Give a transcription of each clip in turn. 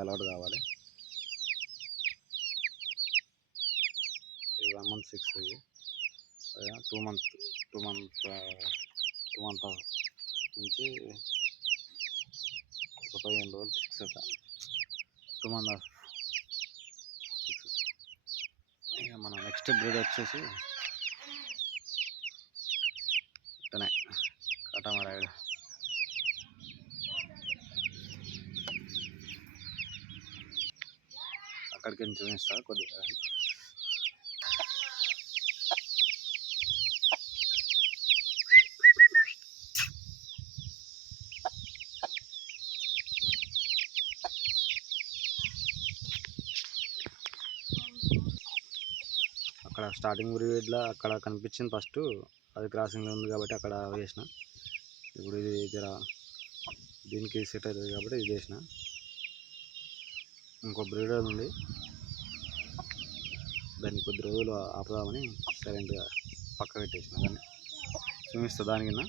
అలవాటు కావాలి. 1 month 6 ఇది 2 month 2 month 2 month నుంచి ఒక 15 రోజులు 6 అవుతా 2 month 6. ఇక మన నెక్స్ట్ బ్రీడ్ వచ్చేసి ఇట్టనే కాటమరాయుడు. అక్కడికి చూపిస్తా కొద్దిగా. అక్కడ స్టార్టింగ్ బ్రీడ్లో అక్కడ కనిపించింది ఫస్ట్, అది క్రాసింగ్లో ఉంది కాబట్టి అక్కడ వేసిన. ఇప్పుడు ఇది జర దీనికి సెట్ అవుతుంది కాబట్టి ఇది వేసిన. ఇంకో బ్రీడర్ ఉంది, దాన్ని కొద్ది రోజులు ఆపుదామని సైలెంట్గా పక్క పెట్టేసిన. దాన్ని చూపిస్తా. దాని కింద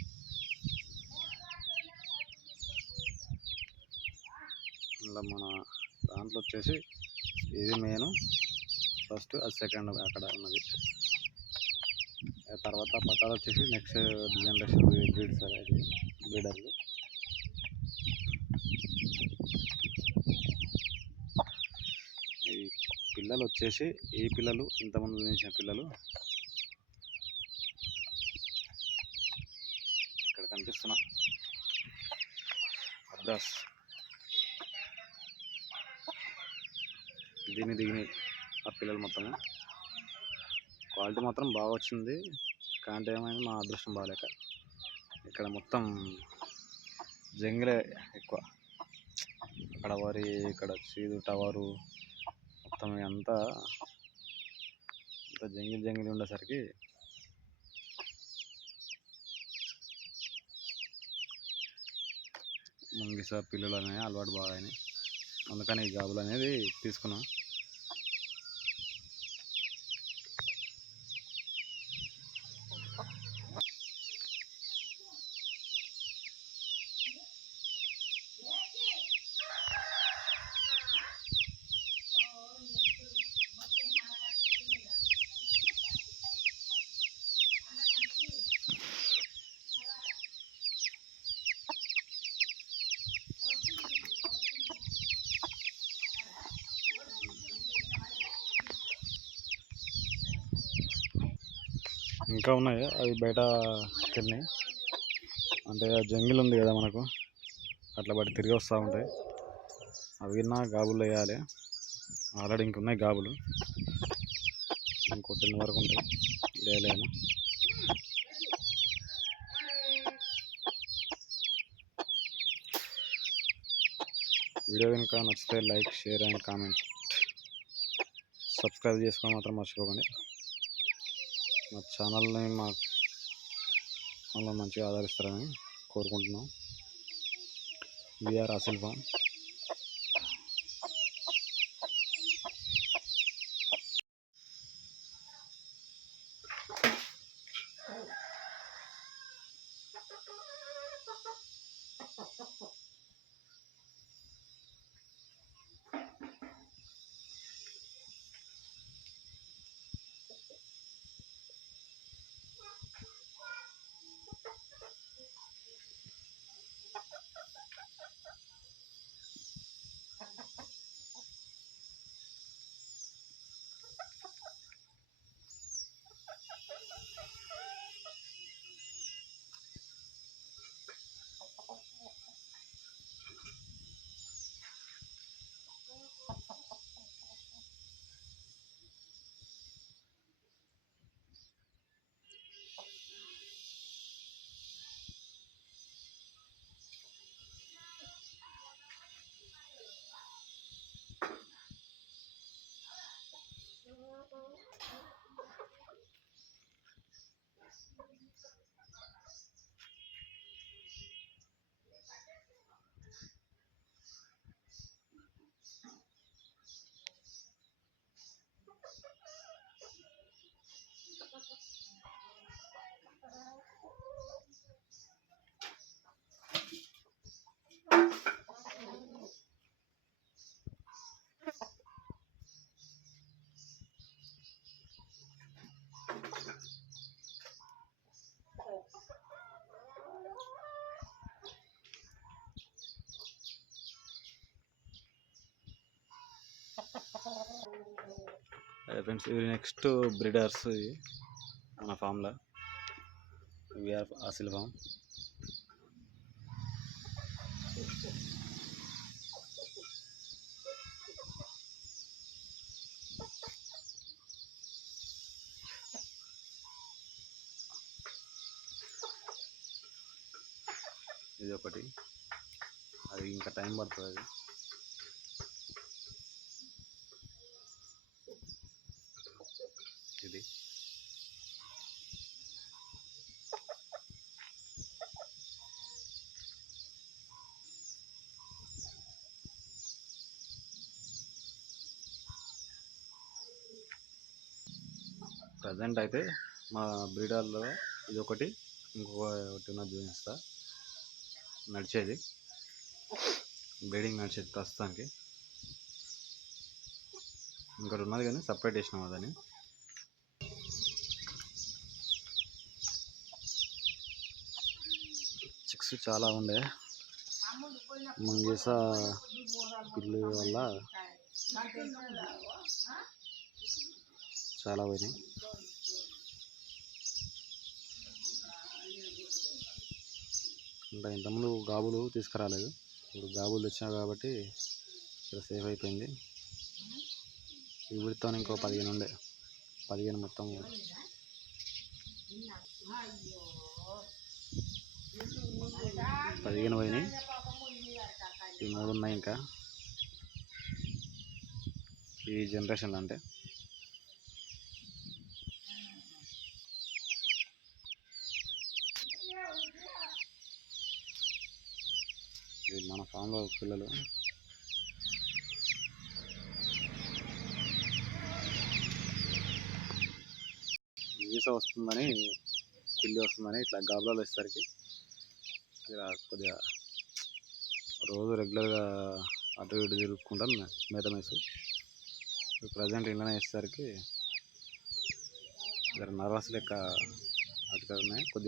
ఇలా మన దాంట్లో వచ్చేసి ఇది మెయిన్ ఫస్ట్, అది సెకండ్ అక్కడ ఉన్నది. తర్వాత పట్టాలు వచ్చేసి నెక్స్ట్ జనరేషన్ బ్రీడ్స్ అనేది బ్రీడర్లు. ఈ పిల్లలు వచ్చేసి ఈ పిల్లలు ఇంతకుముందు చూసిన పిల్లలు ఇక్కడ కనిపిస్తున్నా అబ్రాస్. దీన్ని దిగినాయి ఆ పిల్లలు మొత్తము. క్వాలిటీ మాత్రం బాగా వచ్చింది. కానీ ఏమైంది, మా అదృష్టం బాగాలేక ఇక్కడ మొత్తం జంగిలే ఎక్కువ. అక్కడ వరి, ఇక్కడ సీదు టవరు మొత్తం అంతా జంగిల్ ఉండేసరికి ముంగిస పిల్లలు అనేవి అలవాటు బాగా అయినాయి. అందుకని ఈ జాబులు అనేది తీసుకున్నాం. ఇంకా ఉన్నాయి, అవి బయట తిన్నాయి. అంటే జంగిల్ ఉంది కదా మనకు, అట్లా బట్టి తిరిగి వస్తూ ఉంటాయి. అవి నా గాబులు వేయాలి. ఆల్రెడీ ఇంకున్నాయి గాబులు, ఇంకో 10 వరకు ఉంటాయి లేలేను. వీడియో కనుక నచ్చితే like, share and comment. Subscribe చేసుకోవడం మాత్రం మర్చిపోకండి. మా ఛానల్ని మళ్ళీ మంచిగా ఆదరిస్తారని కోరుకుంటున్నాం. We are Aseel farm. ఫ్రెండ్స్ ఇవి నెక్స్ట్ బ్రీడర్స్ మన ఫామ్లో విఆర్ అసిల్ ఫామ్. ఇది ఒకటి, అది ఇంకా టైం పడుతుంది. అది ఇది ప్రజెంట్ అయితే మా బ్రీడర్లో ఇది ఒకటి, ఇంకొకటి ఉన్నది చూపిస్తా. నడిచేది బ్రీడింగ్ నడిచేది ప్రస్తుతానికి. ఇంకోటి ఉన్నది కానీ సపరేట్ చేసినాం అదని. చిక్స్ చాలా ఉండే, మంగేస పిల్లి వల్ల చాలా పోయినాయి. ఇంకా ఇంతకుముందు గాబులు తీసుకురాలేదు, ఇప్పుడు గాబులు తెచ్చినా కాబట్టి ఇక్కడ సేఫ్ అయిపోయింది. వీటితో ఇంకో 15 ఉండే, 15 మొత్తం 15 పోయినాయి. ఈ 3 ఉన్నాయి ఇంకా ఈ జనరేషన్లో. అంటే ఇది మన ఫామ్లో పిల్లలు. వీసా వస్తుందని, పిల్లి వస్తుందని ఇట్లా గాబులాలు వచ్చేసరికి ఇలా కొద్దిగా రోజు రెగ్యులర్గా అటు ఇటు తిరుగుకుంటాం మేత మేసు. ప్రజెంట్ ఇంట్లోనే వేసేసరికి నర్వస్ లెక్క అటు ఉన్నాయి కొద్దిగా.